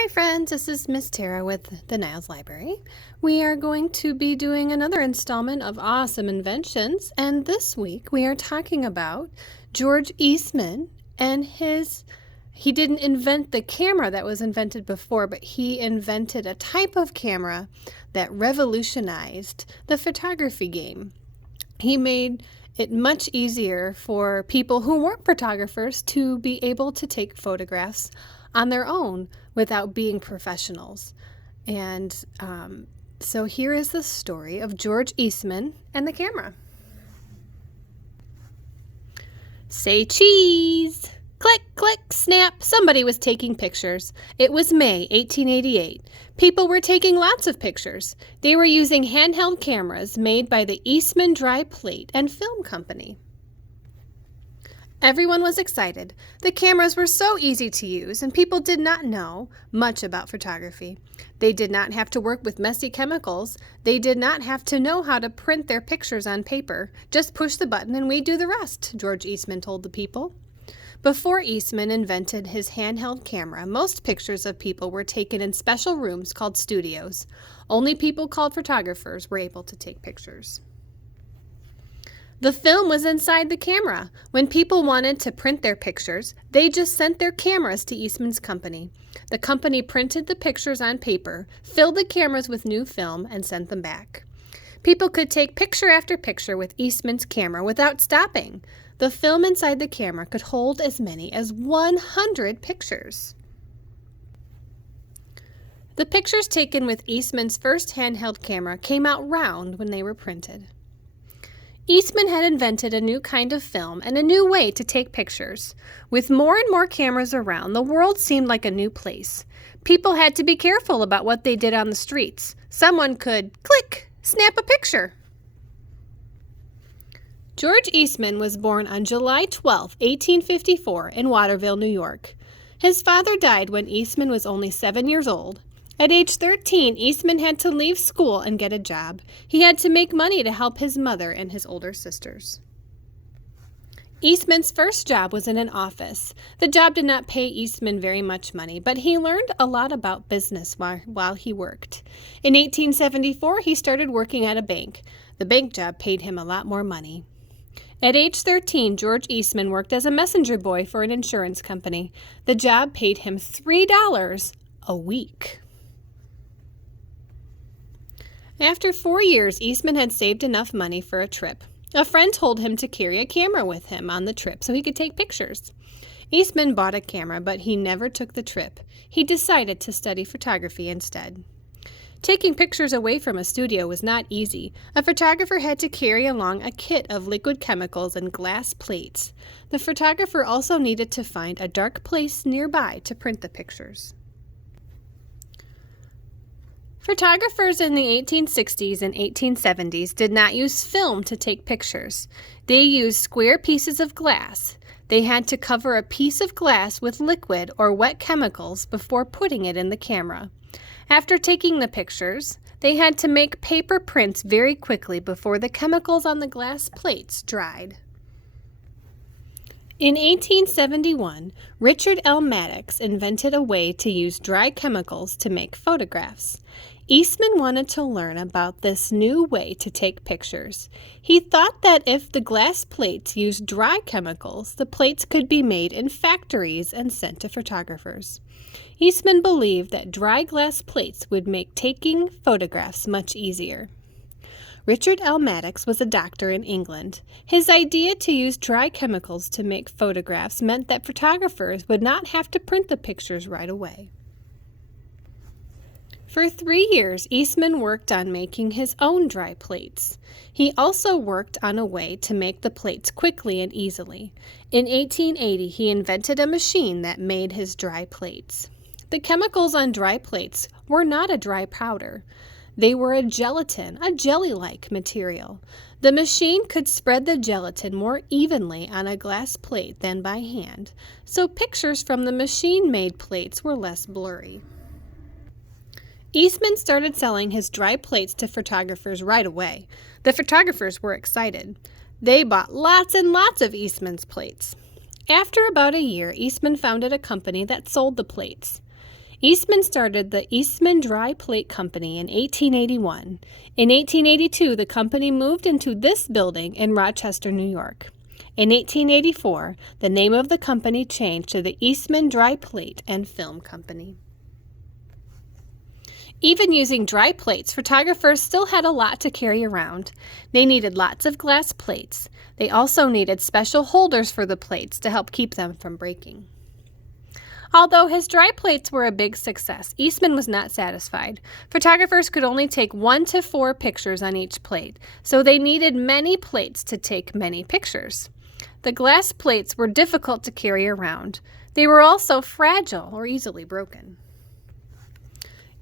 Hi friends, this is Miss Tara with the Niles Library. We are going to be doing another installment of Awesome Inventions, and this week we are talking about George Eastman and he didn't invent the camera that was invented before, but he invented a type of camera that revolutionized the photography game. He made it much easier for people who weren't photographers to be able to take photographs on their own without being professionals. And so here is the story of George Eastman and the camera. Say cheese! Click, click, snap. Somebody was taking pictures. It was May 1888. People were taking lots of pictures. They were using handheld cameras made by the Eastman Dry Plate and Film Company. Everyone was excited. The cameras were so easy to use, and people did not know much about photography. They did not have to work with messy chemicals. They did not have to know how to print their pictures on paper. Just push the button and we do the rest, George Eastman told the people. Before Eastman invented his handheld camera, most pictures of people were taken in special rooms called studios. Only people called photographers were able to take pictures. The film was inside the camera. When people wanted to print their pictures, they just sent their cameras to Eastman's company. The company printed the pictures on paper, filled the cameras with new film, and sent them back. People could take picture after picture with Eastman's camera without stopping. The film inside the camera could hold as many as 100 pictures. The pictures taken with Eastman's first handheld camera came out round when they were printed. Eastman had invented a new kind of film and a new way to take pictures. With more and more cameras around, the world seemed like a new place. People had to be careful about what they did on the streets. Someone could, click, snap a picture. George Eastman was born on July 12, 1854, in Waterville, New York. His father died when Eastman was only 7 years old. At age 13, Eastman had to leave school and get a job. He had to make money to help his mother and his older sisters. Eastman's first job was in an office. The job did not pay Eastman very much money, but he learned a lot about business while he worked. In 1874, he started working at a bank. The bank job paid him a lot more money. At age 13, George Eastman worked as a messenger boy for an insurance company. The job paid him $3 a week. After 4 years, Eastman had saved enough money for a trip. A friend told him to carry a camera with him on the trip so he could take pictures. Eastman bought a camera, but he never took the trip. He decided to study photography instead. Taking pictures away from a studio was not easy. A photographer had to carry along a kit of liquid chemicals and glass plates. The photographer also needed to find a dark place nearby to print the pictures. Photographers in the 1860s and 1870s did not use film to take pictures. They used square pieces of glass. They had to cover a piece of glass with liquid or wet chemicals before putting it in the camera. After taking the pictures, they had to make paper prints very quickly before the chemicals on the glass plates dried. In 1871, Richard L. Maddox invented a way to use dry chemicals to make photographs. Eastman wanted to learn about this new way to take pictures. He thought that if the glass plates used dry chemicals, the plates could be made in factories and sent to photographers. Eastman believed that dry glass plates would make taking photographs much easier. Richard L. Maddox was a doctor in England. His idea to use dry chemicals to make photographs meant that photographers would not have to print the pictures right away. For 3 years, Eastman worked on making his own dry plates. He also worked on a way to make the plates quickly and easily. In 1880, he invented a machine that made his dry plates. The chemicals on dry plates were not a dry powder. They were a gelatin, a jelly-like material. The machine could spread the gelatin more evenly on a glass plate than by hand, so pictures from the machine-made plates were less blurry. Eastman started selling his dry plates to photographers right away. The photographers were excited. They bought lots and lots of Eastman's plates. After about a year, Eastman founded a company that sold the plates. Eastman started the Eastman Dry Plate Company in 1881. In 1882, the company moved into this building in Rochester, New York. In 1884, the name of the company changed to the Eastman Dry Plate and Film Company. Even using dry plates, photographers still had a lot to carry around. They needed lots of glass plates. They also needed special holders for the plates to help keep them from breaking. Although his dry plates were a big success, Eastman was not satisfied. Photographers could only take 1 to 4 pictures on each plate, so they needed many plates to take many pictures. The glass plates were difficult to carry around. They were also fragile or easily broken.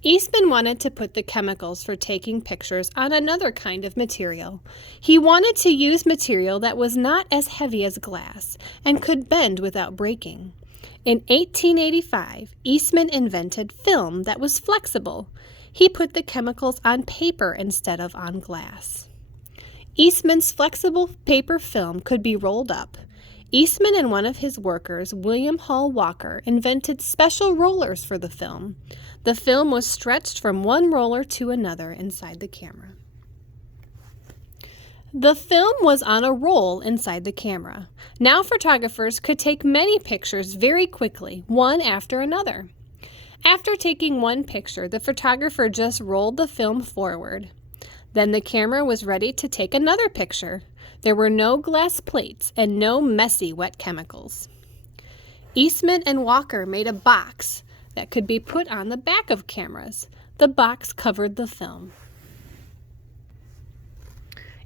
Eastman wanted to put the chemicals for taking pictures on another kind of material. He wanted to use material that was not as heavy as glass and could bend without breaking. In 1885, Eastman invented film that was flexible. He put the chemicals on paper instead of on glass. Eastman's flexible paper film could be rolled up. Eastman and one of his workers, William Hall Walker, invented special rollers for the film. The film was stretched from one roller to another inside the camera. The film was on a roll inside the camera. Now photographers could take many pictures very quickly, one after another. After taking one picture, the photographer just rolled the film forward. Then the camera was ready to take another picture. There were no glass plates and no messy wet chemicals. Eastman and Walker made a box that could be put on the back of cameras. The box covered the film.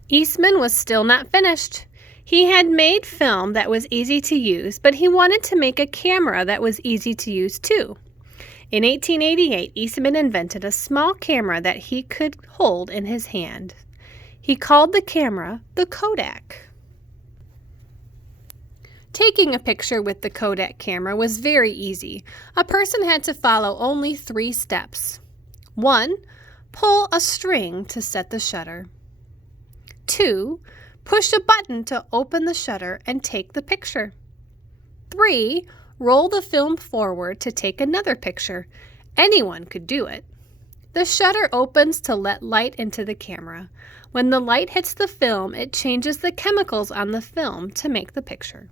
Eastman was still not finished. He had made film that was easy to use, but he wanted to make a camera that was easy to use too. In 1888, Eastman invented a small camera that he could hold in his hand. He called the camera the Kodak. Taking a picture with the Kodak camera was very easy. A person had to follow only 3 steps. 1. Pull a string to set the shutter. 2. Push a button to open the shutter and take the picture. 3. Roll the film forward to take another picture. Anyone could do it. The shutter opens to let light into the camera. When the light hits the film, it changes the chemicals on the film to make the picture.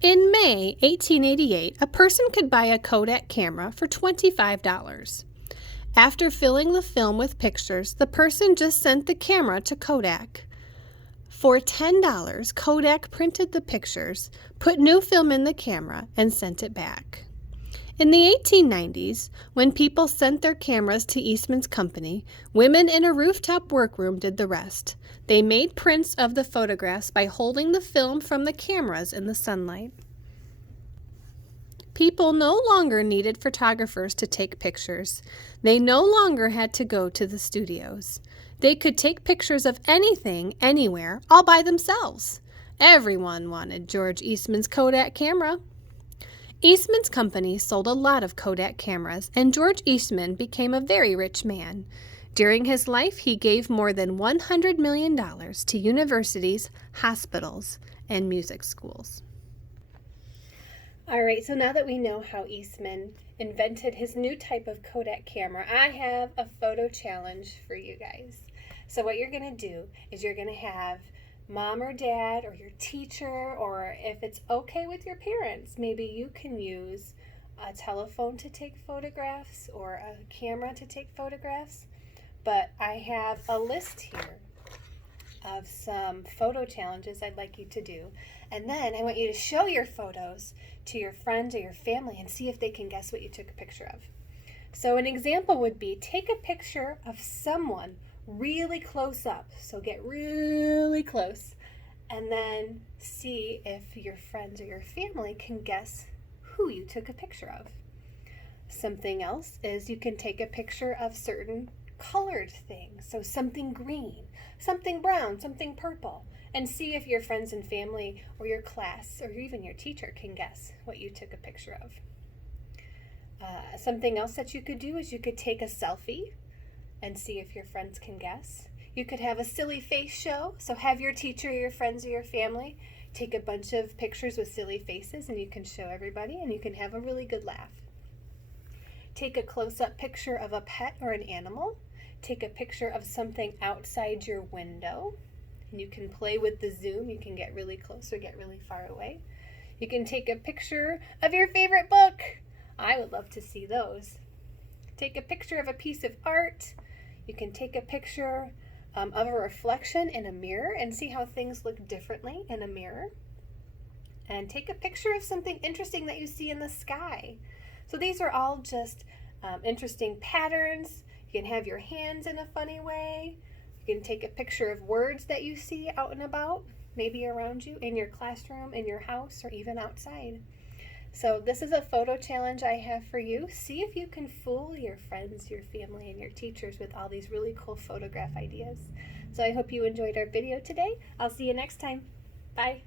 In May 1888, a person could buy a Kodak camera for $25. After filling the film with pictures, the person just sent the camera to Kodak. For $10, Kodak printed the pictures, put new film in the camera, and sent it back. In the 1890s, when people sent their cameras to Eastman's company, women in a rooftop workroom did the rest. They made prints of the photographs by holding the film from the cameras in the sunlight. People no longer needed photographers to take pictures. They no longer had to go to the studios. They could take pictures of anything, anywhere, all by themselves. Everyone wanted George Eastman's Kodak camera. Eastman's company sold a lot of Kodak cameras, and George Eastman became a very rich man. During his life, he gave more than $100 million to universities, hospitals, and music schools. All right, so now that we know how Eastman invented his new type of Kodak camera, I have a photo challenge for you guys. So what you're going to do is you're going to have mom or dad or your teacher, or if it's okay with your parents, maybe you can use a telephone to take photographs or a camera to take photographs. But I have a list here of some photo challenges I'd like you to do. And then I want you to show your photos to your friends or your family and see if they can guess what you took a picture of. So an example would be take a picture of someone really close up. So get really close and then see if your friends or your family can guess who you took a picture of. Something else is you can take a picture of certain colored things. So something green, something brown, something purple, and see if your friends and family or your class or even your teacher can guess what you took a picture of. Something else that you could do is you could take a selfie and see if your friends can guess. You could have a silly face show, so have your teacher, your friends, or your family take a bunch of pictures with silly faces and you can show everybody and you can have a really good laugh. Take a close-up picture of a pet or an animal. Take a picture of something outside your window. And you can play with the zoom. You can get really close or get really far away. You can take a picture of your favorite book. I would love to see those. Take a picture of a piece of art. You can take a picture of a reflection in a mirror and see how things look differently in a mirror. And take a picture of something interesting that you see in the sky. So these are all just interesting patterns. You can have your hands in a funny way. You can take a picture of words that you see out and about, maybe around you, in your classroom, in your house, or even outside. So this is a photo challenge I have for you. See if you can fool your friends, your family, and your teachers with all these really cool photograph ideas. So I hope you enjoyed our video today. I'll see you next time. Bye.